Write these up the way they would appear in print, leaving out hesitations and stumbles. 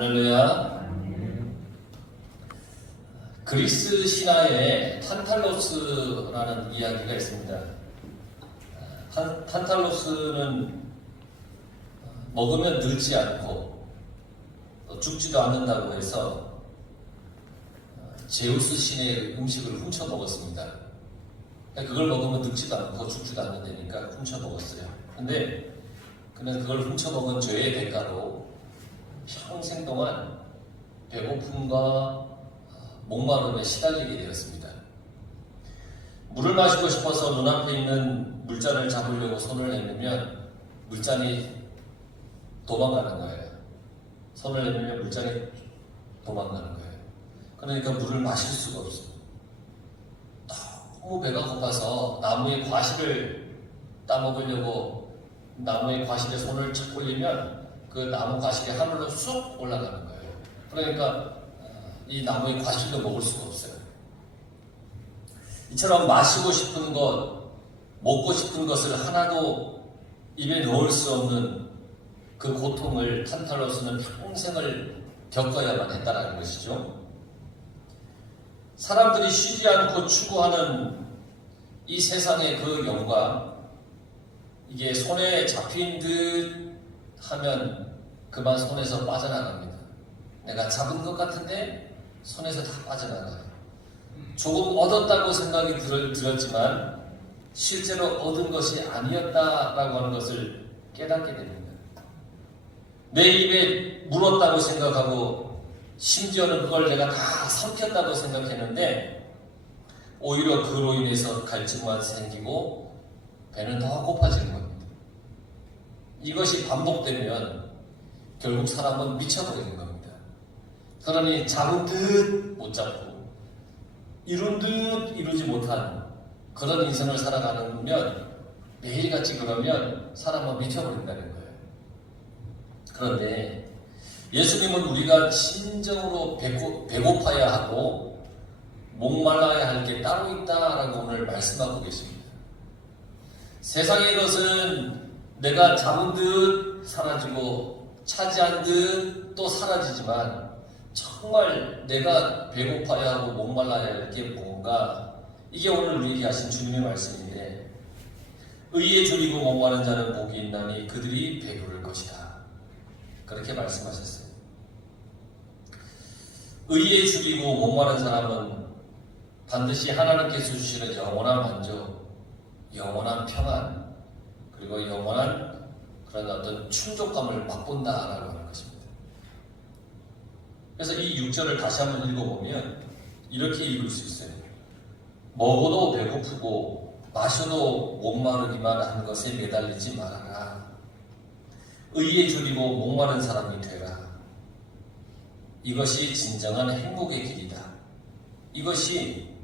할렐루야. 그리스 신화에 탄탈로스라는 이야기가 있습니다. 탄탈로스는 먹으면 늙지 않고 죽지도 않는다고 해서 제우스 신의 음식을 훔쳐 먹었습니다. 그걸 먹으면 늙지도 않고 죽지도 않는다니까 훔쳐 먹었어요. 근데 그는 그걸 훔쳐 먹은 죄의 대가로 평생 동안 배고픔과 목마름에 시달리게 되었습니다. 물을 마시고 싶어서 눈앞에 있는 물잔을 잡으려고 손을 내밀면 물잔이 도망가는 거예요. 손을 내밀면 물잔이 도망가는 거예요. 그러니까 물을 마실 수가 없어요. 너무 배가 고파서 나무의 과실을 따먹으려고 나무의 과실에 손을 착 올리면 그 나무 과실이 하늘로 쑥 올라가는 거예요. 그러니까 이 나무의 과실도 먹을 수가 없어요. 이처럼 마시고 싶은 것, 먹고 싶은 것을 하나도 입에 넣을 수 없는 그 고통을 탄탈로스는 평생을 겪어야만 했다는 것이죠. 사람들이 쉬지 않고 추구하는 이 세상의 그 영광, 이게 손에 잡힌 듯 하면 그만 손에서 빠져나갑니다. 내가 잡은 것 같은데 손에서 다 빠져나가요. 조금 얻었다고 생각이 들었지만 실제로 얻은 것이 아니었다라고 하는 것을 깨닫게 됩니다. 내 입에 물었다고 생각하고 심지어는 그걸 내가 다 삼켰다고 생각했는데 오히려 그로 인해서 갈증만 생기고 배는 더 고파지는 겁니다. 이것이 반복되면 결국 사람은 미쳐버리는 겁니다. 그러니 잡은 듯 못 잡고 이룬 듯 이루지 못한 그런 인생을 살아가면 매일같이 그러면 사람은 미쳐버린다는 거예요. 그런데 예수님은 우리가 진정으로 배고파야 하고 목말라야 할 게 따로 있다라고 오늘 말씀하고 계십니다. 세상의 것은 내가 잡은 듯 사라지고 차지한 듯 또 사라지지만 정말 내가 배고파야 하고 목말라야 할 게 뭔가, 이게 오늘 우리에게 하신 주님의 말씀인데, 의에 줄이고 목마른 자는 복이 있나니 그들이 배부를 것이다, 그렇게 말씀하셨어요. 의에 줄이고 목마른 사람은 반드시 하나님께서 주시는 영원한 만족, 영원한 평안, 그리고 영원한 그런 어떤 충족감을 맛본다라고 하는 것입니다. 그래서 이 6절을 다시 한번 읽어보면 이렇게 읽을 수 있어요. 먹어도 배고프고 마셔도 목마르기만 한 것에 매달리지 말아라. 의에 줄이고 목마른 사람이 되라. 이것이 진정한 행복의 길이다. 이것이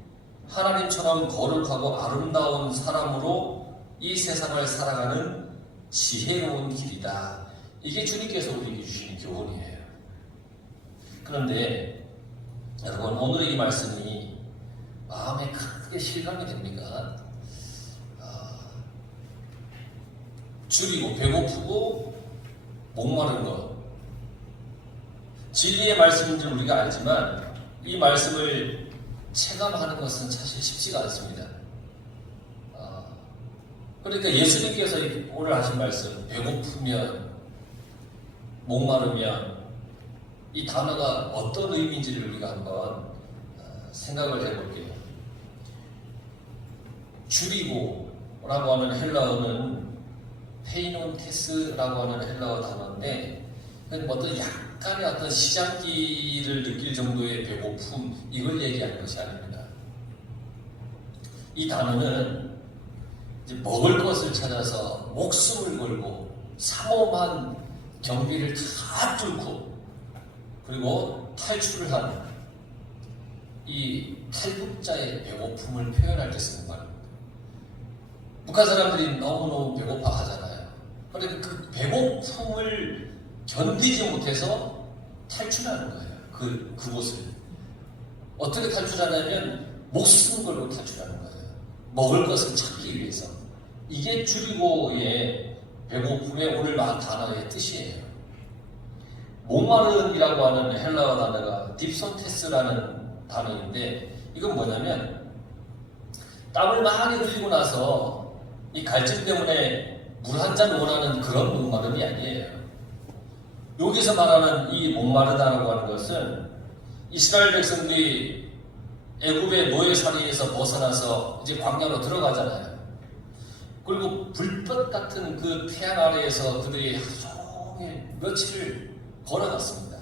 하나님처럼 거룩하고 아름다운 사람으로 이 세상을 살아가는 지혜로운 길이다. 이게 주님께서 우리에게 주신 교훈이에요. 그런데 여러분, 오늘의 이 말씀이 마음에 크게 실감이 됩니까? 줄이고 배고프고 목마른 것, 진리의 말씀인 줄 우리가 알지만 이 말씀을 체감하는 것은 사실 쉽지가 않습니다. 그러니까 예수님께서 오늘 하신 말씀, 배고프면 목마르면, 이 단어가 어떤 의미인지를 우리가 한번 생각을 해볼게요. 줄이고 라고 하는 헬라어는 페이논테스라고 하는 헬라어 단어인데, 어떤 약간의 어떤 시장기를 느낄 정도의 배고픔, 이걸 얘기하는 것이 아닙니다. 이 단어는 이제 먹을 것을 찾아서 목숨을 걸고 삼엄한 경비를 다 뚫고 그리고 탈출을 한 이 탈북자의 배고픔을 표현할 때 쓰는 말입니다. 북한 사람들이 너무너무 배고파 하잖아요. 그런데 그 배고픔을 견디지 못해서 탈출하는 거예요. 그곳을. 어떻게 탈출하냐면 목숨 걸고 탈출하는 거예요. 먹을 것을 찾기 위해서. 이게 줄이고의 배고픔의 오늘 단어의 뜻이에요. 목마름이라고 하는 헬라어 단어가 딥소테스라는 단어인데, 이건 뭐냐면 땀을 많이 흘리고 나서 이 갈증 때문에 물 한 잔 원하는 그런 목마름이 아니에요. 여기서 말하는 이 목마르다라고 하는 것은 이스라엘 백성들이 애굽의 노예살이에서 벗어나서 이제 광야로 들어가잖아요. 그리고 불볕 같은 그 태양 아래에서 그들이 하루 종일 며칠을 걸어갔습니다.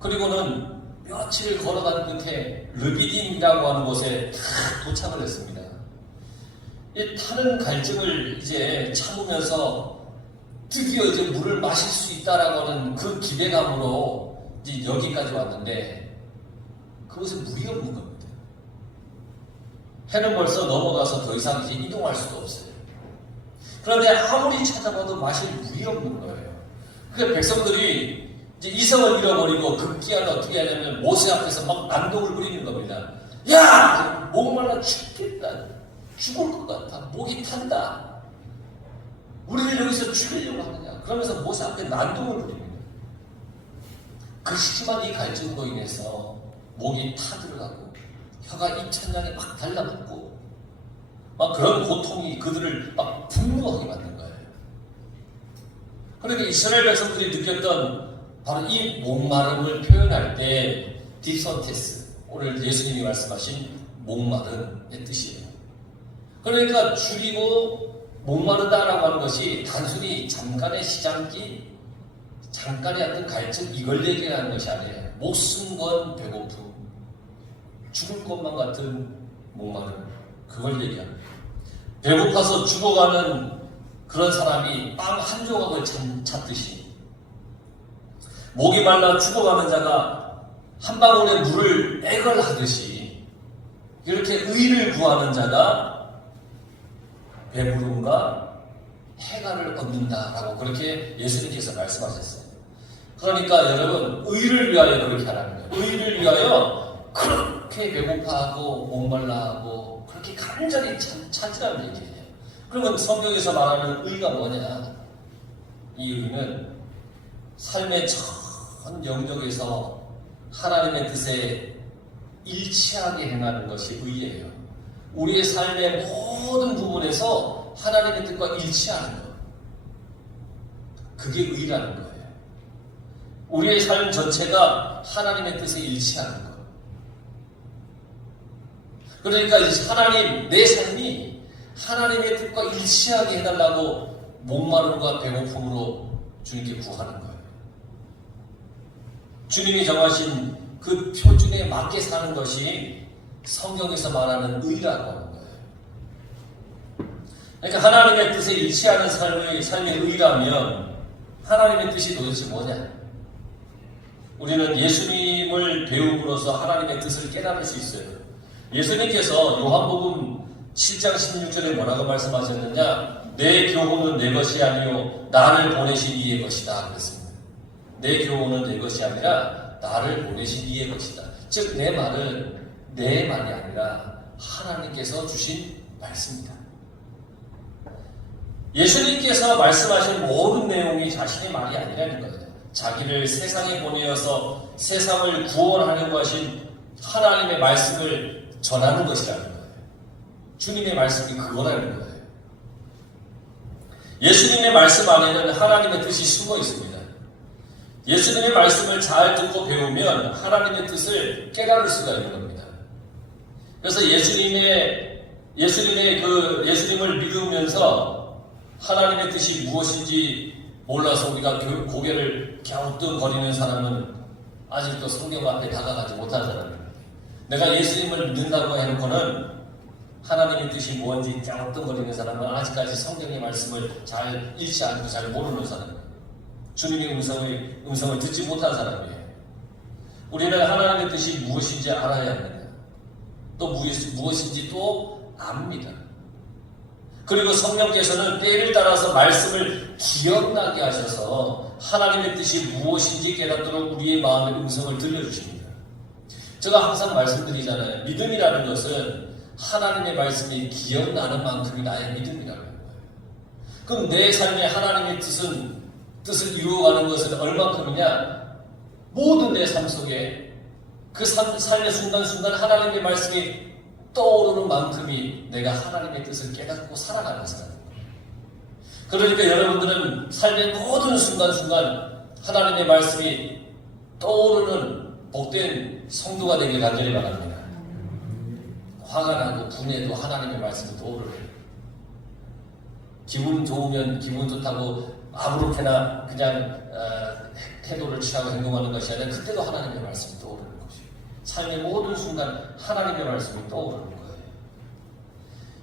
그리고는 며칠을 걸어간 끝에 르비딤이라고 하는 곳에 다 도착을 했습니다. 이 타는 갈증을 이제 참으면서 드디어 이제 물을 마실 수 있다라고 하는 그 기대감으로 이제 여기까지 왔는데, 그것은 물이 없는 겁니다. 해는 벌써 넘어가서 더 이상 이제 이동할 수도 없어요. 그런데 아무리 찾아봐도 마실 물이 없는 거예요. 그래서 백성들이 이제 이성을 잃어버리고 급기야는 어떻게 하냐면 모세 앞에서 막 난동을 부리는 겁니다. 야! 목말라 죽겠다. 죽을 것 같아. 목이 탄다. 우리를 여기서 죽이려고 하느냐. 그러면서 모세 앞에 난동을 부립니다. 그 심한 이 갈증으로 인해서 목이 타들어가고 혀가 입천장에 막 달라붙고 막 그런 고통이 그들을 막 분노하게 만든 거예요. 그러니까 이스라엘 백성들이 느꼈던 바로 이 목마름을 표현할 때 딥소테스, 오늘 예수님이 말씀하신 목마름의 뜻이에요. 그러니까 죽이고 목마르다라고 하는 것이 단순히 잠깐의 시장기, 잠깐의 어떤 갈증, 이걸 얘기하는 것이 아니에요. 목숨 건 배고픔, 죽을 것만 같은 목마름, 그걸 얘기합니다. 배고파서 죽어가는 그런 사람이 빵 한 조각을 찾듯이, 목이 말라 죽어가는 자가 한 방울의 물을 애걸하듯이, 이렇게 의를 구하는 자가 배부름과 해가를 얻는다라고 그렇게 예수님께서 말씀하셨어요. 그러니까 여러분, 의를 위하여 그렇게 하라는 거예요. 의를 위하여 그렇게 배고파하고 목말라하고 그렇게 간절히 찾으라는 얘기예요. 그러면 성경에서 말하는 의가 뭐냐? 이 의는 삶의 전 영역에서 하나님의 뜻에 일치하게 행하는 것이 의예요. 우리의 삶의 모든 부분에서 하나님의 뜻과 일치하는 것, 그게 의라는 거예요. 우리의 삶 전체가 하나님의 뜻에 일치하는 것. 그러니까 하나님, 내 삶이 하나님의 뜻과 일치하게 해달라고 목마름과 배고픔으로 주님께 구하는 거예요. 주님이 정하신 그 표준에 맞게 사는 것이 성경에서 말하는 의라고 하는 거예요. 그러니까 하나님의 뜻에 일치하는 삶의 의라면 하나님의 뜻이 도대체 뭐냐? 우리는 예수님을 배움으로써 하나님의 뜻을 깨달을 수 있어요. 예수님께서 요한복음 7장 16절에 뭐라고 말씀하셨느냐? 내 교훈은 내 것이 아니요 나를 보내신 이의 것이다 그랬습니다. 내 교훈은 내 것이 아니라 나를 보내신 이의 것이다. 즉 내 말은 내 말이 아니라 하나님께서 주신 말씀입니다. 예수님께서 말씀하신 모든 내용이 자신의 말이 아니라는 거예요. 자기를 세상에 보내어서 세상을 구원하려고 하신 하나님의 말씀을 전하는 것이라는 거예요. 주님의 말씀이 그거라는 거예요. 예수님의 말씀 안에는 하나님의 뜻이 숨어 있습니다. 예수님의 말씀을 잘 듣고 배우면 하나님의 뜻을 깨달을 수가 있는 겁니다. 그래서 예수님을 믿으면서 하나님의 뜻이 무엇인지 몰라서 우리가 고개를 갸우뚱거리는 사람은 아직도 성경 앞에 다가가지 못한 사람입니다. 내가 예수님을 믿는다고 해놓고는 하나님의 뜻이 뭔지 갸우뚱거리는 사람은 아직까지 성경의 말씀을 잘 읽지 않고 잘 모르는 사람입니다. 주님의 음성을 듣지 못한 사람이에요. 우리는 하나님의 뜻이 무엇인지 알아야 합니다. 또 무엇인지 또 압니다. 그리고 성령께서는 때를 따라서 말씀을 기억나게 하셔서 하나님의 뜻이 무엇인지 깨닫도록 우리의 마음의 음성을 들려주십니다. 제가 항상 말씀드리잖아요. 믿음이라는 것은 하나님의 말씀이 기억나는 만큼이 나의 믿음이라는 거예요. 그럼 내 삶에 하나님의 뜻을 이루어가는 것은 얼만큼이냐? 모든 내 삶 속에 그 삶의 순간순간 하나님의 말씀이 떠오르는 만큼이 내가 하나님의 뜻을 깨닫고 살아가는 사람. 그러니까 여러분들은 삶의 모든 순간순간 하나님의 말씀이 떠오르는 복된 성도가 되길 간절히 바랍니다. 화가 나고 분해도 하나님의 말씀이 떠오르는, 기분 좋으면 기분 좋다고 아무렇게나 그냥 태도를 취하고 행동하는 것이 아니라 그때도 하나님의 말씀이 떠오르는 것이에요. 삶의 모든 순간 하나님의 말씀이 떠오르는 거예요.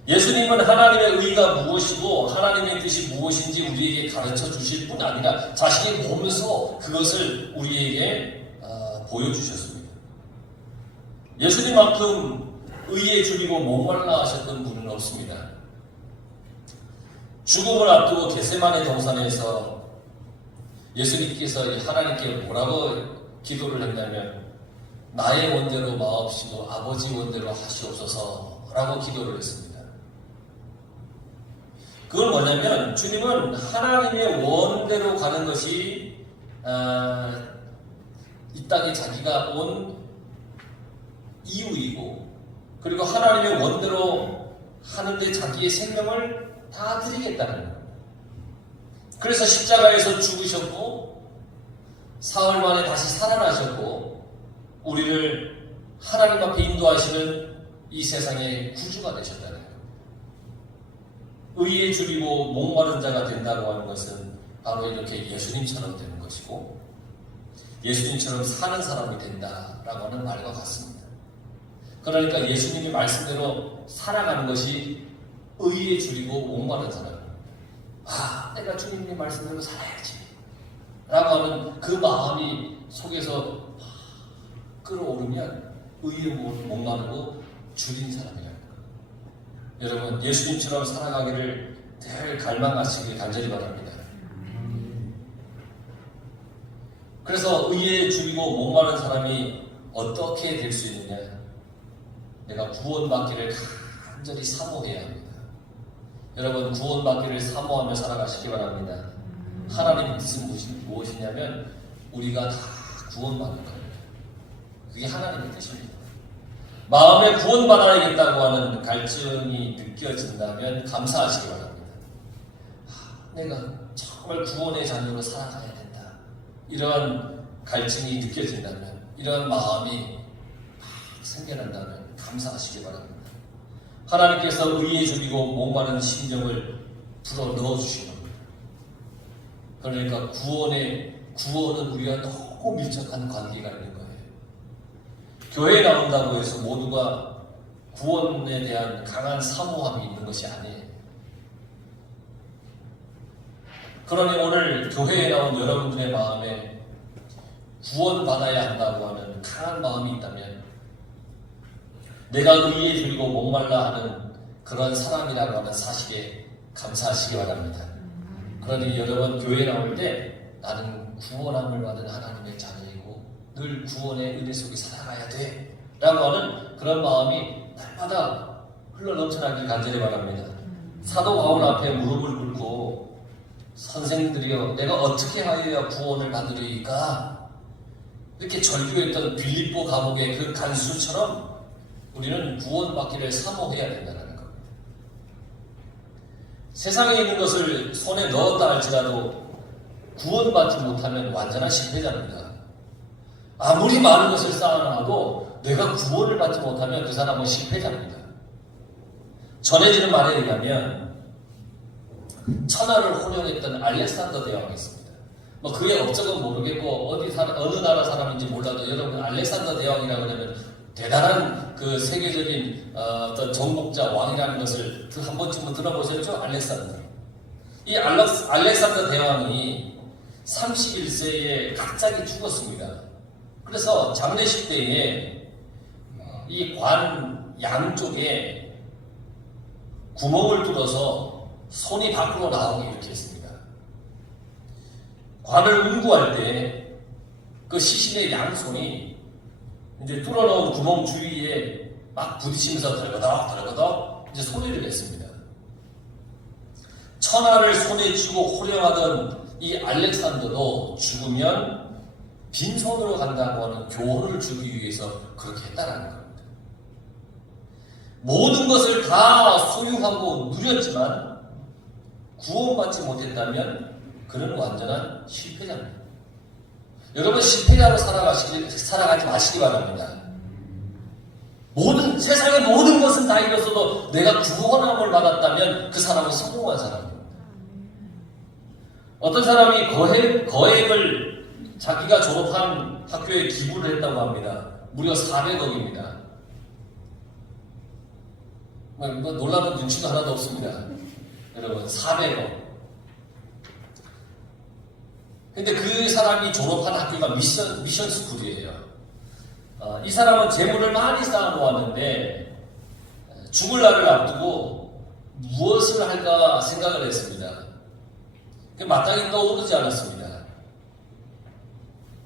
예수님은 하나님의 의가 무엇이고 하나님의 뜻이 무엇인지 우리에게 가르쳐 주실 뿐 아니라 자신이 몸에서 그것을 우리에게 보여주셨습니다. 예수님만큼 의에 줄이고 목말라 하셨던 분은 없습니다. 죽음을 앞두고 겟세마네 동산에서 예수님께서 하나님께 뭐라고 기도를 했냐면 나의 원대로 마옵시고 아버지 원대로 하시옵소서라고 기도를 했습니다. 그건 뭐냐면 주님은 하나님의 원대로 가는 것이 이 땅에 자기가 온 이유이고, 그리고 하나님의 원대로 하는데 자기의 생명을 다 드리겠다는 거예요. 그래서 십자가에서 죽으셨고 사흘 만에 다시 살아나셨고 우리를 하나님 앞에 인도하시는 이 세상의 구주가 되셨다는 거예요. 의에 줄이고 목마른 자가 된다고 하는 것은 바로 이렇게 예수님처럼 되는 것이고 예수님처럼 사는 사람이 된다라고 하는 말과 같습니다. 그러니까 예수님이 말씀대로 살아가는 것이 의에 줄이고 목마른 사람. 내가 주님의 말씀대로 살아야지 라고 하는 그 마음이 속에서 끌어오르면 의에 목마르고 줄인 사람이라는 거예요. 여러분, 예수님처럼 살아가기를 늘 갈망하시길 간절히 바랍니다. 그래서 의에 줄이고 목마른 사람이 어떻게 될 수 있느냐? 내가 구원받기를 간절히 사모해야 합니다. 여러분, 구원받기를 사모하며 살아가시기 바랍니다. 하나님의 뜻은 무엇이냐면 우리가 다 구원받는 겁니다. 그게 하나님의 뜻입니다. 마음에 구원받아야겠다고 하는 갈증이 느껴진다면 감사하시기 바랍니다. 내가 정말 구원의 자녀로 살아가야 된다. 이러한 갈증이 느껴진다면, 이러한 마음이 생겨난다면 감사하시기 바랍니다. 하나님께서 의에 줄이고 목마른 심정을 불어 넣어주신 겁니다. 그러니까 구원은 우리가 너무 밀접한 관계가 있는 거예요. 교회에 나온다고 해서 모두가 구원에 대한 강한 사모함이 있는 것이 아니에요. 그러니 오늘 교회에 나온 여러분들의 마음에 구원받아야 한다고 하는 강한 마음이 있다면 내가 의에 줄이고 목말라 하는 그런 사람이라고 하는 사실에 감사하시기 바랍니다. 그러니 여러분, 교회에 나올 때 나는 구원함을 받은 하나님의 자녀이고 늘 구원의 은혜 속에 살아가야 돼 라고 하는 그런 마음이 날마다 흘러넘쳐나길 간절히 바랍니다. 사도 바울 앞에 무릎을 꿇고 선생들이여 내가 어떻게 하여야 구원을 받으리까 이렇게 절규했던 빌립보 감옥의 그 간수처럼 우리는 구원받기를 사모해야 된다는 겁니다. 세상에 있는 것을 손에 넣었다 할지라도 구원받지 못하면 완전한 실패자입니다. 아무리 많은 것을 쌓아놔도 내가 구원을 받지 못하면 그 사람은 실패자입니다. 전해지는 말에 의하면 천하를 호령했던 알렉산더 대왕이 있습니다. 그의 업적은 모르겠고 어느 나라 사람인지 몰라도 여러분 알렉산더 대왕이라고 하면 대단한 그 세계적인 어떤 정복자 왕이라는 것을 한 번쯤은 들어보셨죠? 알렉산더. 이 알렉산더 대왕이 31세에 갑자기 죽었습니다. 그래서 장례식 때에 이 관 양쪽에 구멍을 뚫어서 손이 밖으로 나오게 이렇게 했습니다. 관을 운구할 때 그 시신의 양손이 이제 뚫어놓은 구멍 주위에 막 부딪히면서 덜거덕 이제 소리를 냈습니다. 천하를 손에 쥐고 호령하던 이 알렉산더도 죽으면 빈손으로 간다고 하는 교훈을 주기 위해서 그렇게 했다라는 겁니다. 모든 것을 다 소유하고 누렸지만 구원받지 못했다면 그는 완전한 실패자입니다. 여러분, 실패자로 살아가지 마시기 바랍니다. 세상의 모든 것은 다 잃었어도 내가 구원함을 받았다면 그 사람은 성공한 사람입니다. 어떤 사람이 거액을 자기가 졸업한 학교에 기부를 했다고 합니다. 무려 400억입니다. 놀라는 눈치도 하나도 없습니다. 여러분, 400억. 근데 그 사람이 졸업한 학교가 미션 스쿨이에요. 이 사람은 재물을 많이 쌓아놓았는데 죽을 날을 앞두고 무엇을 할까 생각을 했습니다. 마땅히 떠오르지 않았습니다.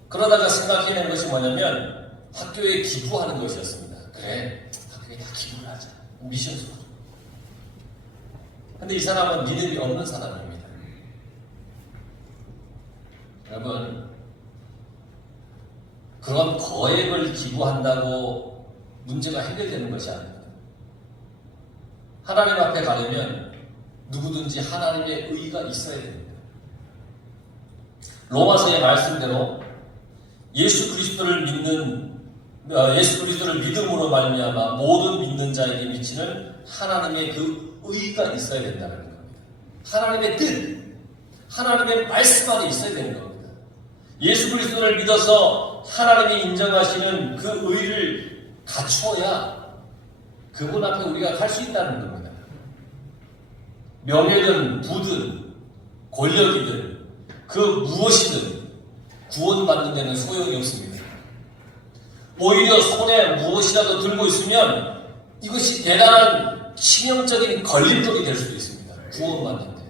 그러다가 생각해낸 것이 뭐냐면 학교에 기부하는 것이었습니다. 그래, 학교에 다 기부를 하자. 미션 스쿨. 근데 이 사람은 믿음이 없는 사람입니다. 여러분, 그런 거액을 기부한다고 문제가 해결되는 것이 아닙니다. 하나님 앞에 가려면 누구든지 하나님의 의가 있어야 됩니다. 로마서의 말씀대로 예수 그리스도를 믿음으로 말미암아 모든 믿는 자에게 미치는 하나님의 그 의가 있어야 된다는 겁니다. 하나님의 뜻, 하나님의 말씀 안에 있어야 되는 겁니다. 예수 그리스도를 믿어서 하나님이 인정하시는 그 의를 갖추어야 그분 앞에 우리가 갈 수 있다는 겁니다. 명예든 부든 권력이든 그 무엇이든 구원받는 데는 소용이 없습니다. 오히려 손에 무엇이라도 들고 있으면 이것이 대단한 치명적인 걸림돌이 될 수도 있습니다. 구원받는 데.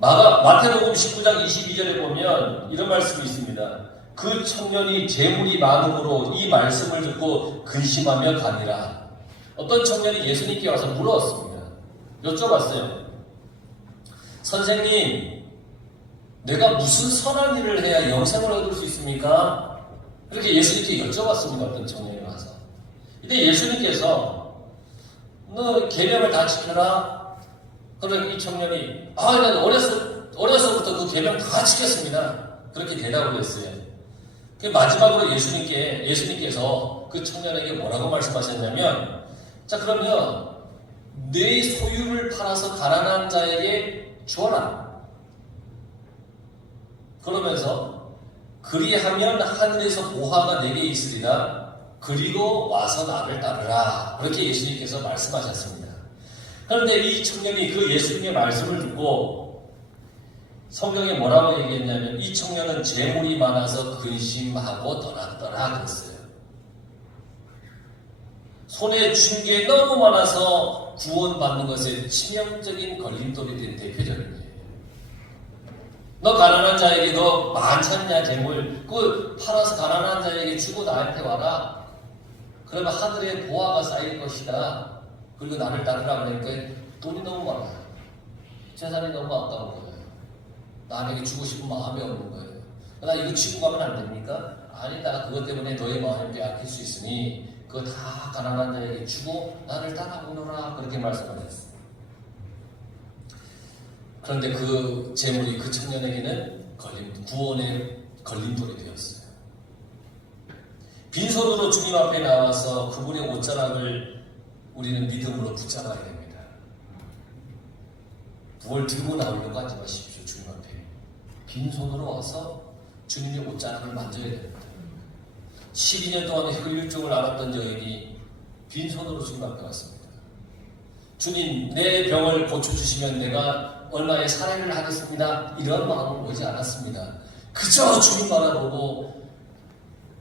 마태복음 19장 22절에 보면 이런 말씀이 있습니다. 그 청년이 재물이 많음으로 이 말씀을 듣고 근심하며 가니라. 어떤 청년이 예수님께 와서 물었습니다. 여쭤봤어요. 선생님, 내가 무슨 선한 일을 해야 영생을 얻을 수 있습니까? 그렇게 예수님께 여쭤봤습니다. 어떤 청년이 와서. 근데 예수님께서 너 계명을 다 지켜라. 그러니까 이 청년이 난 어려서부터 그 계명 다 지켰습니다. 그렇게 대답을 했어요. 마지막으로 예수님께서 그 청년에게 뭐라고 말씀하셨냐면, 자, 그러면 내 소유를 팔아서 가난한 자에게 주어라. 그러면서 그리하면 하늘에서 보화가 내게 있으리라. 그리고 와서 나를 따르라. 그렇게 예수님께서 말씀하셨습니다. 그런데 이 청년이 그 예수님의 말씀을 듣고 성경에 뭐라고 얘기했냐면 이 청년은 재물이 많아서 근심하고 떠났더라 그랬어요. 손에 쥔 게 너무 많아서 구원받는 것에 치명적인 걸림돌이 된 대표적인 예요. 너 가난한 자에게 너 많잖냐 재물 그걸 팔아서 가난한 자에게 주고 나한테 와라. 그러면 하늘에 보화가 쌓일 것이다. 그리고 나를 따르라 그러니까 돈이 너무 많아요. 재산이 너무 아까운 거예요. 남에게 주고 싶은 마음이 없는 거예요. 나 이거 치고 가면 안 됩니까? 아니다. 그것 때문에 너의 마음을 빼앗길 수 있으니 그거 다 가난한 자에게 주고 나를 따라오너라. 그렇게 말씀하셨어요. 그런데 그 재물이 그 청년에게는 구원의 걸림돌이 되었어요. 빈손으로 주님 앞에 나와서 그분의 옷자락을 우리는 믿음으로 붙잡아야 됩니다. 뭘 들고 나오려고 하지 마십시오. 주님 앞에 빈손으로 와서 주님의 옷자락을 만져야 됩니다. 12년 동안 혈류증을 앓았던 여인이 빈손으로 주님 앞에 왔습니다. 주님, 내 병을 고쳐주시면 내가 얼마의 사례를 하겠습니다. 이런 마음으로 오지 않았습니다. 그저 주님 바라보고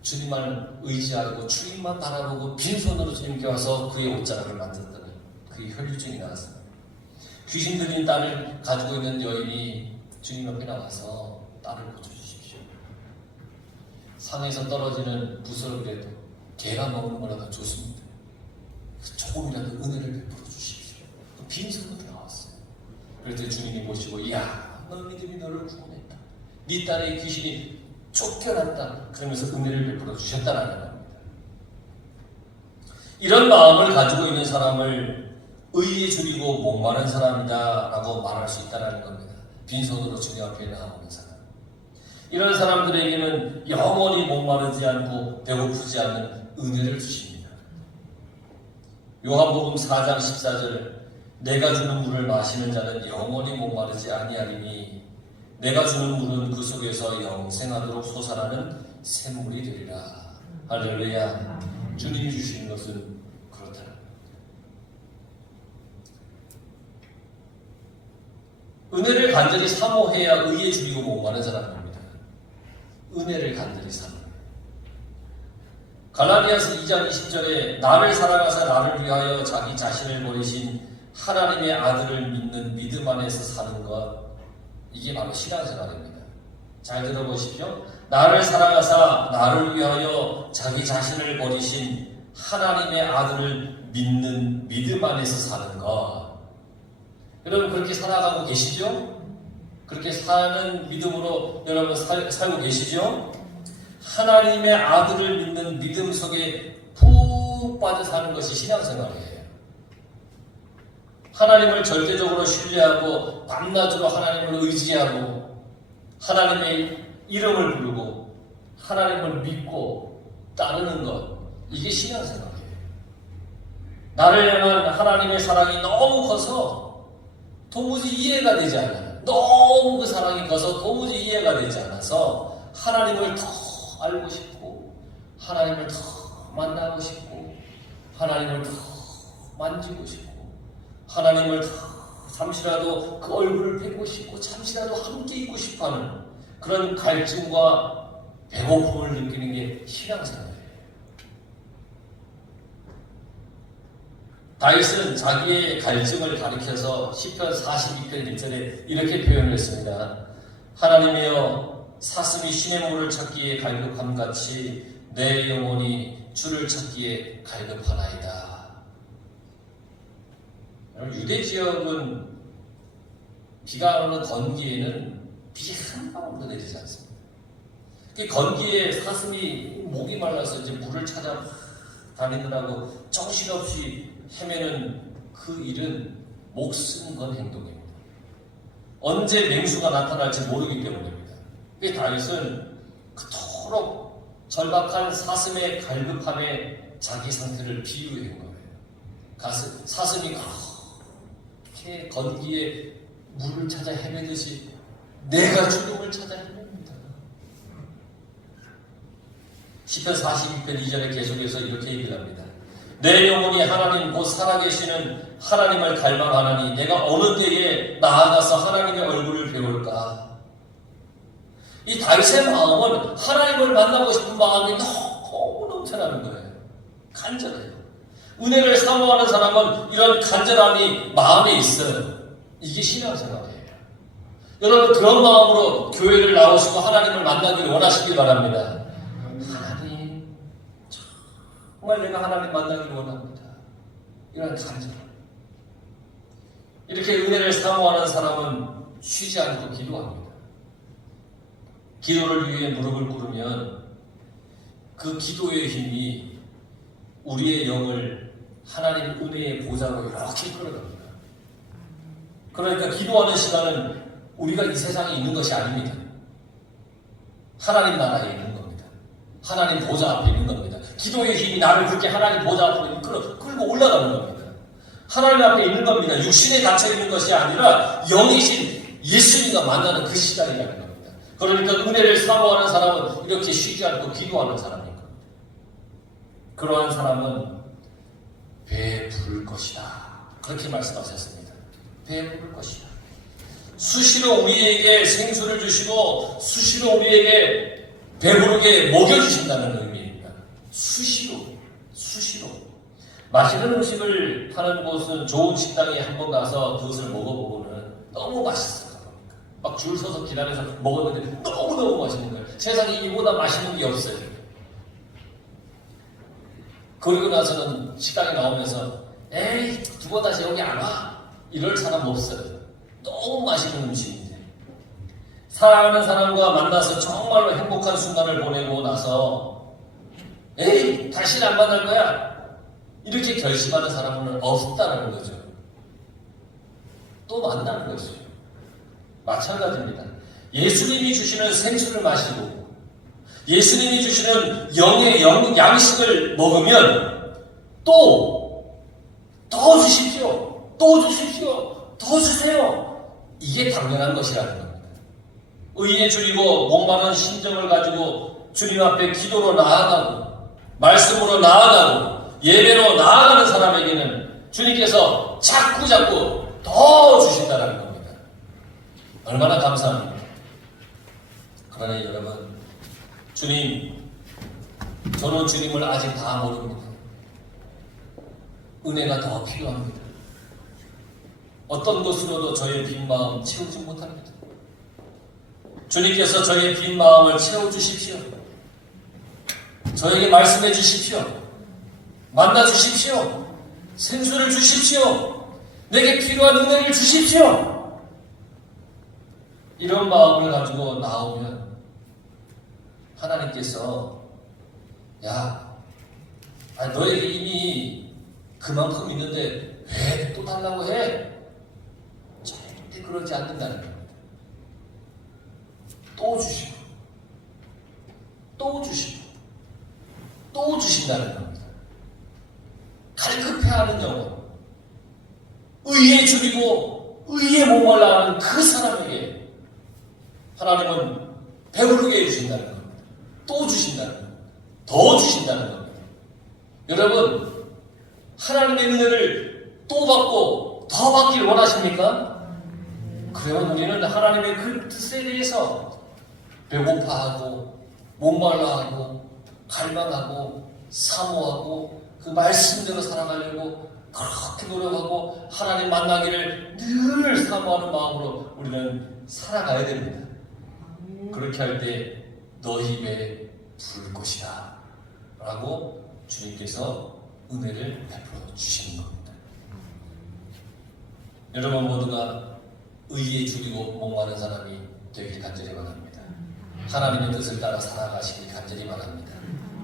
주님만 의지하고 주님만 바라보고 빈손으로 주님께 와서 그의 옷자락을 만졌더니 그의 혈류증이 나왔습니다. 귀신 들린 딸을 가지고 있는 여인이 주님 앞에 나와서 딸을 고쳐주십시오. 상에서 떨어지는 부스러기라도 개가 먹는 거라도 좋습니다. 조금이라도 은혜를 베풀어 주십시오. 빈손으로 나왔어요. 그랬더니 주님이 보시고 야, 너 믿음이 너를 구원했다. 네 딸의 귀신이 쫓겨났다. 그러면서 은혜를 베풀어 주셨다라는 겁니다. 이런 마음을 가지고 있는 사람을 의에 줄이고 목마른 사람이다 라고 말할 수 있다는 겁니다. 빈손으로 주님 앞에 나오는 사람. 이런 사람들에게는 영원히 목마르지 않고 배고프지 않는 은혜를 주십니다. 요한복음 4장 14절 내가 주는 물을 마시는 자는 영원히 목마르지 아니하리니 내가 주는 물은 그 속에서 영생하도록 솟아나는 샘물이 되리라. 할렐루야. 주님이 주시는 것은 그렇다. 은혜를 간절히 사모해야 의에 줄이고 목마른 사람입니다. 은혜를 간절히 사모. 갈라디아서 2장 20절에 나를 사랑하사 나를 위하여 자기 자신을 버리신 하나님의 아들을 믿는 믿음 안에서 사는 것, 이게 바로 신앙생활입니다. 잘 들어보십시오. 나를 사랑하사 나를 위하여 자기 자신을 버리신 하나님의 아들을 믿는 믿음 안에서 사는 것. 여러분 그렇게 살아가고 계시죠? 그렇게 사는 믿음으로 여러분 살고 계시죠? 하나님의 아들을 믿는 믿음 속에 푹 빠져 사는 것이 신앙생활이에요. 하나님을 절대적으로 신뢰하고 밤낮으로 하나님을 의지하고 하나님의 이름을 부르고 하나님을 믿고 따르는 것, 이게 신앙생활이에요. 나를 향한 하나님의 사랑이 너무 커서 도무지 이해가 되지 않아요. 너무 그 사랑이 커서 도무지 이해가 되지 않아서 하나님을 더 알고 싶고 하나님을 더 만나고 싶고 하나님을 더 만지고 싶고 하나님을 더 잠시라도 그 얼굴을 뵙고 싶고 잠시라도 함께 있고 싶어하는 그런 갈증과 배고픔을 느끼는 게 신앙생활이에요. 다윗은 자기의 갈증을 가리켜서 시편 42편 1절에 이렇게 표현을 했습니다. 하나님이여 사슴이 신의 물을 찾기에 갈급함같이 내 영혼이 주를 찾기에 갈급하나이다. 유대 지역은 비가 오는 건기에는 비 한 방울도 내리지 않습니다. 그 건기에 사슴이 목이 말라서 이제 물을 찾아 다니느라고 정신없이 헤매는 그 일은 목숨 건 행동입니다. 언제 맹수가 나타날지 모르기 때문입니다. 그 다윗은 그토록 절박한 사슴의 갈급함에 자기 상태를 비유한 거예요. 사슴이 그렇게 건기에 물을 찾아 헤매듯이 내가 죽음을 찾아 헤맵니다. 시편 42편 2절에 계속해서 이렇게 얘기를 합니다. 내 영혼이 하나님 곧 살아계시는 하나님을 갈망하나니 내가 어느 때에 나아가서 하나님의 얼굴을 배울까. 이 다윗의 마음은 하나님을 만나고 싶은 마음이 너무 넘쳐나는 거예요. 간절해요. 은혜를 사모하는 사람은 이런 간절함이 마음에 있어요. 이게 신앙생활이에요. 여러분 그런 마음으로 교회를 나오시고 하나님을 만나기를 원하시길 바랍니다. 하나님, 정말 내가 하나님 만나기를 원합니다. 이런 간절함. 이렇게 은혜를 사모하는 사람은 쉬지 않고 기도합니다. 기도를 위해 무릎을 꿇으면 그 기도의 힘이 우리의 영을 하나님 은혜의 보좌로 이렇게 끌어갑니다. 그러니까 기도하는 시간은 우리가 이 세상에 있는 것이 아닙니다. 하나님 나라에 있는 겁니다. 하나님 보좌 앞에 있는 겁니다. 기도의 힘이 나를 그렇게 하나님 보좌 앞으로 끌고 올라가는 겁니다. 하나님 앞에 있는 겁니다. 육신에 갇혀 있는 것이 아니라 영이신 예수님과 만나는 그 시간이라는 겁니다. 그러니까 은혜를 사모하는 사람은 이렇게 쉬지 않고 기도하는 사람인 겁니다. 그러한 사람은 배에 부를 것이다. 그렇게 말씀하셨습니다. 배에 부를 것이다. 수시로 우리에게 생수를 주시고 수시로 우리에게 배부르게 먹여주신다는 의미입니다. 수시로. 맛있는 음식을 파는 곳은 좋은 식당에 한번 가서 그것을 먹어보고는 너무 맛있어요. 막 줄 서서 기다려서 먹었는데 너무너무 맛있는 거예요. 세상에 이보다 맛있는 게 없어요. 그리고 나서는 식당에 나오면서 에이 두 번 다시 여기 안 와? 이럴 사람 없어요. 너무 맛있는 음식인데 사랑하는 사람과 만나서 정말로 행복한 순간을 보내고 나서 에이 다시는 안 만날 거야 이렇게 결심하는 사람은 없다는 거죠. 또 만나는 것이죠. 마찬가지입니다. 예수님이 주시는 생수를 마시고 예수님이 주시는 영의 양식을 먹으면 더 주십시오. 또 주십시오. 더 주세요. 이게 당연한 것이라는 겁니다. 의에 줄이고 목마른 심정을 가지고 주님 앞에 기도로 나아가고 말씀으로 나아가고 예배로 나아가는 사람에게는 주님께서 자꾸 더 주신다는 겁니다. 얼마나 감사합니다. 그러나 여러분, 저는 주님을 아직 다 모릅니다. 은혜가 더 필요합니다. 어떤 것으로도 저의 빈 마음 채우지 못합니다. 주님께서 저의 빈 마음을 채워주십시오. 저에게 말씀해 주십시오. 만나 주십시오. 생수를 주십시오. 내게 필요한 은혜를 주십시오. 이런 마음을 가지고 나오면 하나님께서 너에게 이미 그만큼 있는데 왜 또 달라고 해? 절대 그러지 않는다는 겁니다. 또 주시고 또 주시고 또 주신다는 겁니다. 갈급해하는 영혼, 의에 줄이고 의에 목말라하는 그 사람에게 하나님은 배부르게 해주신다는 겁니다. 또 주신다는 겁니다. 더 주신다는 겁니다. 여러분, 하나님의 은혜를 또 받고 더 받길 원하십니까? 그러면 우리는 하나님의 그 뜻에 대해서 배고파하고 목말라하고 갈망하고 사모하고 그 말씀대로 살아가려고 그렇게 노력하고 하나님 만나기를 늘 사모하는 마음으로 우리는 살아가야 됩니다. 그렇게 할 때 너희 배에 부을 것이다 라고 주님께서 은혜를 베풀어 주시는 겁니다. 여러분 모두가 의에 줄이고 목마른 사람이 되길 간절히 바랍니다. 하나님의 뜻을 따라 살아가시길 간절히 바랍니다.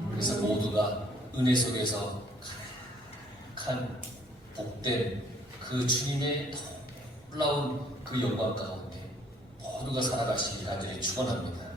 그래서 모두가 은혜 속에서 가득한 복된 그 주님의 놀라운 그 영광 가운데 모두가 살아가시길 간절히 축원합니다.